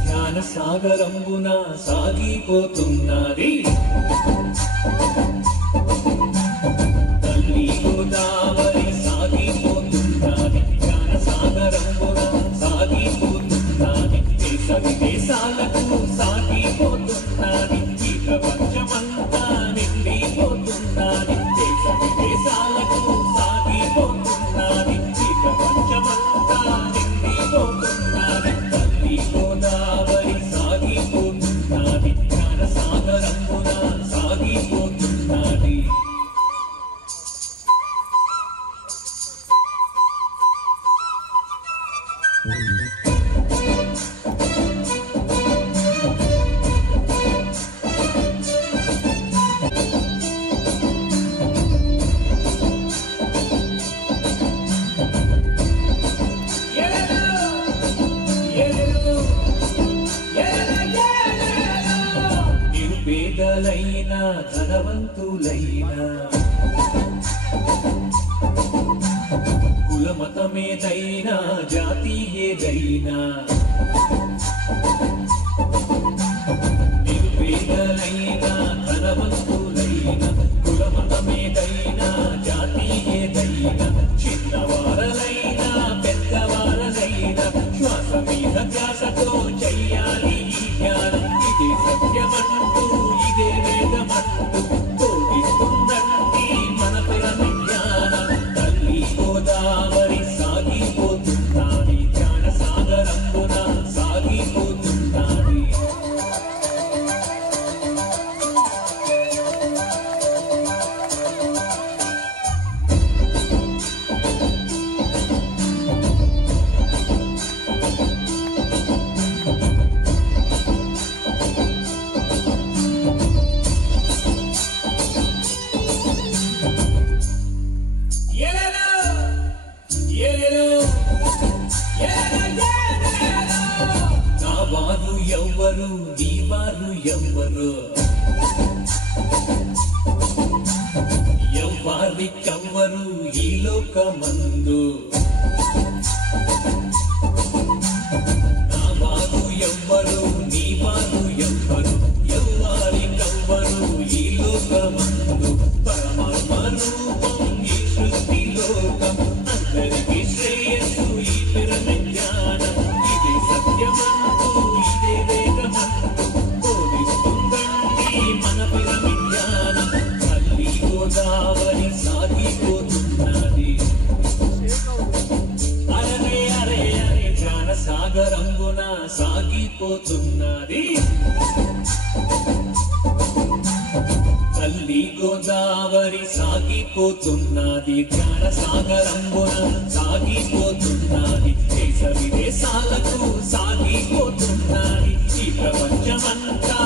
జ్ఞాన సాగరంబున సాగిపోతున్నది తల్లి గోదావరి సాగిపోతున్నది జ్ఞాన సాగరంబున సాగిపోతున్నది దేశ విదేశాలకు సాగిపోతున్నది ఈ ప్రపంచమంతా నిండిపోతున్నది దేశ విదేశాలకు సాగిపోతున్నది ఈ ప్రపంచమంతా నిండిపోతున్నది తల్లి గోదావరి సాగిపోతున్నది జ్ఞాన సాగరంబున సాగిపోతున్నది నిరుపేదలైనా ధనవంతులైనా కులమతమేదైనా జాతి ఏదైనా నిరుపేదలైనా ధనవంతులైనా కులమతమేదైనా జాతి ఏదైనా చిన్నవారలైనా పెద్దవారలైనా శ్వాస మీద ధ్యాసతో చెయ్యాలి ఈ ధ్యానం ఇదే సత్యమంటూ ఇదే వేదమంటూ బోధిస్తుందండి మన పిరమిడ్ జ్ఞానం తల్లి గోదావరి సాగిపోతున్నది జ్ఞాన సాగరంబున సాగిపోతున్నది నా వారు ఎవ్వరు నీ వారు ఎవ్వరు ఎవ్వరికెవ్వరు ఈ లోకమందు నా వారు ఎవ్వరు నీ వారు ఎవ్వరు ఎవ్వరికెవ్వరు ఈ లోకమందు పరమాత్మ రూపం ఈ సృష్టి లోకం అందరికీ శ్రేయస్సు ఈ పిరమిడ్ జ్ఞానం ఇదే సత్యమంటూ ఇదే వేదమంటూ బోధిస్తుందండి మన పిరమిడ్ జ్ఞానం తల్లి గోదావరి సాగిపోతున్నది అరే అరే అరే జ్ఞాన సాగరంబున సాగిపోతున్నది తల్లి గోదావరి సాగిపోతున్నది జ్ఞాన సాగరంబున సాగిపోతున్నది దేశ విదేశాలకు సాగిపోతున్నది ఈ ప్రపంచమంతా